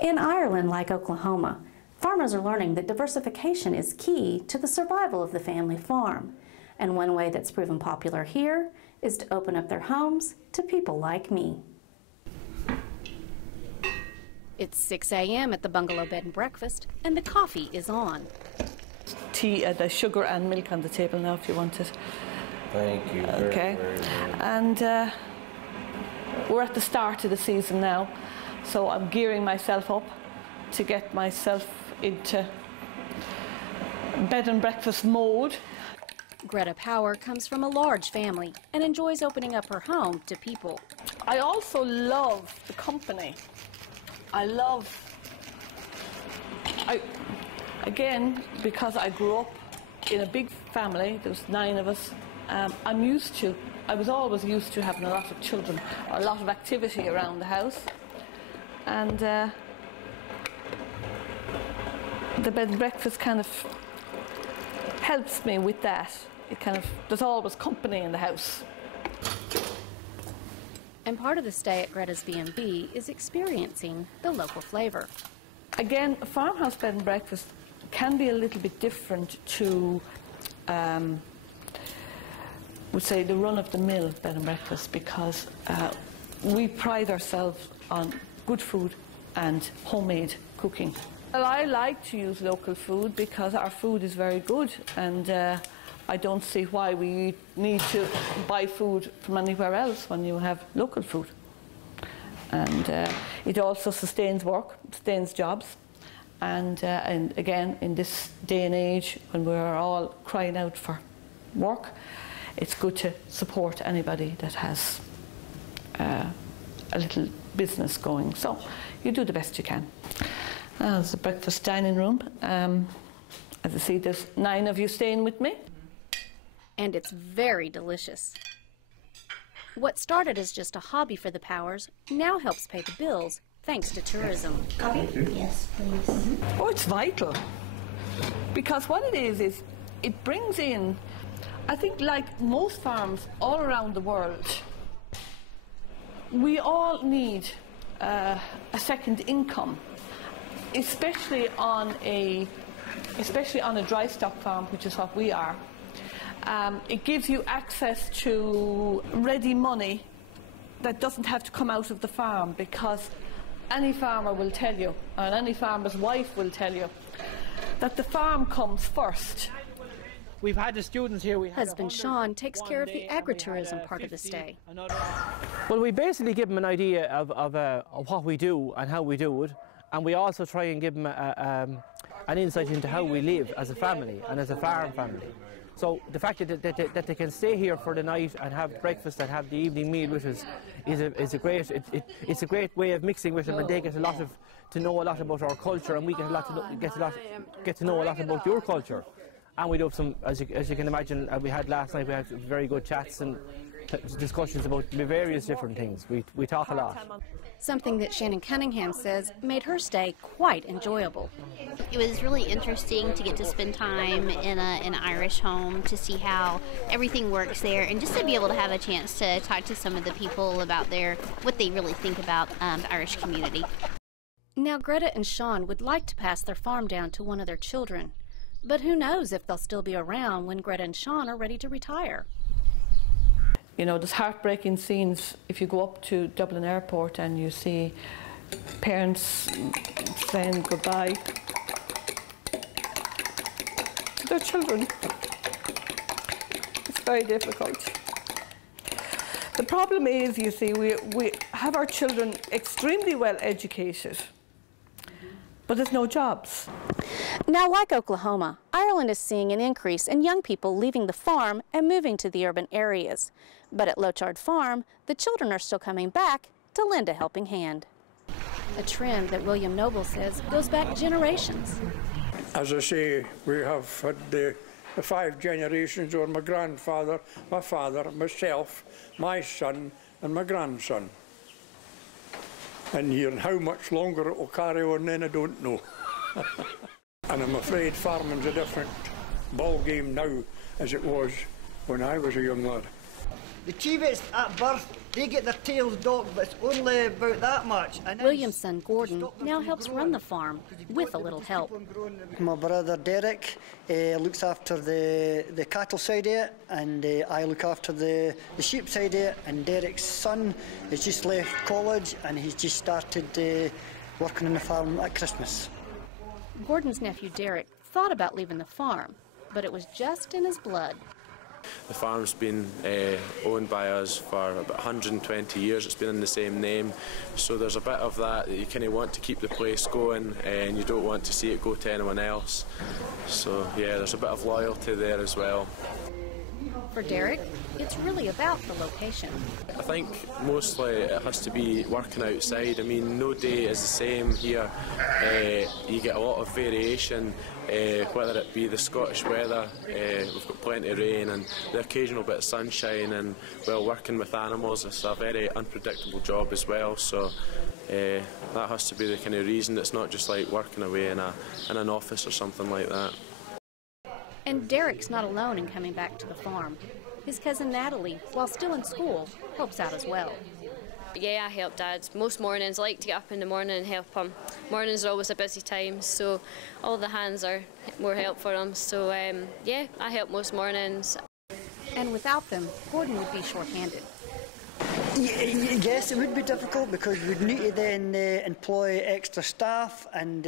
In Ireland, like Oklahoma, farmers are learning that diversification is key to the survival of the family farm. And one way that's proven popular here is to open up their homes to people like me. It's 6 a.m. at the Bungalow Bed and Breakfast, and the coffee is on. Tea, the sugar and milk on the table now if you want it. Thank you. Okay. And we're at the start of the season now, so I'm gearing myself up to get myself into bed and breakfast mode. Greta Power comes from a large family and enjoys opening up her home to people. I also love the company. Again, because I grew up in a big family, there was 9 of us, I was always used to having a lot of children, or a lot of activity around the house. And the bed and breakfast kind of helps me with that. There's always company in the house. And part of the stay at Greta's B&B is experiencing the local flavor. Again, a farmhouse bed and breakfast can be a little bit different to, would say, the run-of-the-mill bed and breakfast, because we pride ourselves on good food and homemade cooking. Well, I like to use local food because our food is very good, and I don't see why we need to buy food from anywhere else when you have local food. And it also sustains work, sustains jobs. And again, in this day and age, when we're all crying out for work, it's good to support anybody that has a little business going. So you do the best you can. There's the breakfast dining room. As I see, there's 9 of you staying with me. And it's very delicious. What started as just a hobby for the Powers now helps pay the bills thanks to tourism. Coffee? Yes, please. Oh, it's vital. Because what it is it brings in, I think like most farms all around the world, we all need a second income, especially on a dry stock farm, which is what we are. It gives you access to ready money that doesn't have to come out of the farm, because any farmer will tell you, and any farmer's wife will tell you, that the farm comes first. We've had the students here. Husband Sean takes care of the agritourism part of the stay. Well, we basically give them an idea of what we do and how we do it, and we also try and give them an insight into how we live as a family and as a farm family. So the fact that they can stay here for the night and have breakfast and have the evening meal with us is a great way of mixing with them, and they get to know a lot about our culture, and we get to know a lot about your culture. And we do have some, as you can imagine, we had last night, we had very good chats and discussions about various different things. We talk a lot. Something that Shannon Cunningham says made her stay quite enjoyable. It was really interesting to get to spend time in an Irish home, to see how everything works there, and just to be able to have a chance to talk to some of the people about what they really think about the Irish community. Now Greta and Sean would like to pass their farm down to one of their children, but who knows if they'll still be around when Greta and Sean are ready to retire. You know, there's heartbreaking scenes if you go up to Dublin Airport and you see parents saying goodbye to their children. It's very difficult. The problem is, you see, we have our children extremely well educated, but there's no jobs. Now, like Oklahoma, Ireland is seeing an increase in young people leaving the farm and moving to the urban areas. But at Lochard Farm, the children are still coming back to lend a helping hand. A trend that William Noble says goes back generations. As I say, we have had the 5 generations, or my grandfather, my father, myself, my son and my grandson. And here, and how much longer it will carry on then, I don't know. And I'm afraid farming's a different ball game now as it was when I was a young lad. The cheapest at birth they get their tails docked, but it's only about that much. And William's son Gordon now helps run the farm with a little help. My brother Derek looks after the cattle side of it, and I look after the sheep side of it, and Derek's son has just left college and he's just started working on the farm at Christmas. Gordon's nephew Derek thought about leaving the farm, but it was just in his blood. The farm's been owned by us for about 120 years. It's been in the same name, so there's a bit of that you kind of want to keep the place going, and you don't want to see it go to anyone else. So yeah, there's a bit of loyalty there as well. For Derek, it's really about the location. I think mostly it has to be working outside. I mean, no day is the same here. You get a lot of variation, whether it be the Scottish weather, we've got plenty of rain and the occasional bit of sunshine, and well, working with animals is a very unpredictable job as well, so that has to be the kind of reason. It's not just like working away in an office or something like that. And Derek's not alone in coming back to the farm. His cousin Natalie, while still in school, helps out as well. Yeah, I help Dad. Most mornings I like to get up in the morning and help him. Mornings are always a busy time, so all the hands are more help for him. So yeah, I help most mornings. And without them, Gordon would be short-handed. Yes, it would be difficult because we'd need to then employ extra staff, and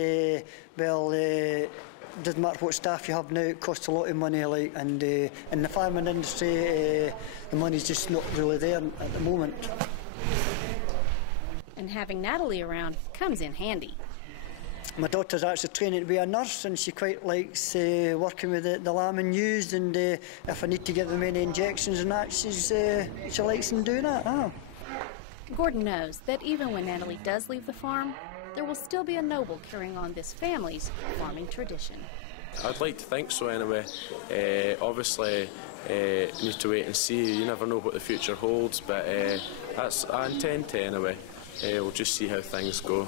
doesn't matter what staff you have now, it costs a lot of money, like, and in the farming industry the money's just not really there at the moment. And having Natalie around comes in handy. My daughter's actually training to be a nurse, and she quite likes working with the lambing ewes, and if I need to give them any injections and that, she likes them doing that. Oh. Gordon knows that even when Natalie does leave the farm, there will still be a noble carrying on this family's farming tradition. I'd like to think so anyway. Obviously, you need to wait and see. You never know what the future holds, but I intend to anyway. We'll just see how things go.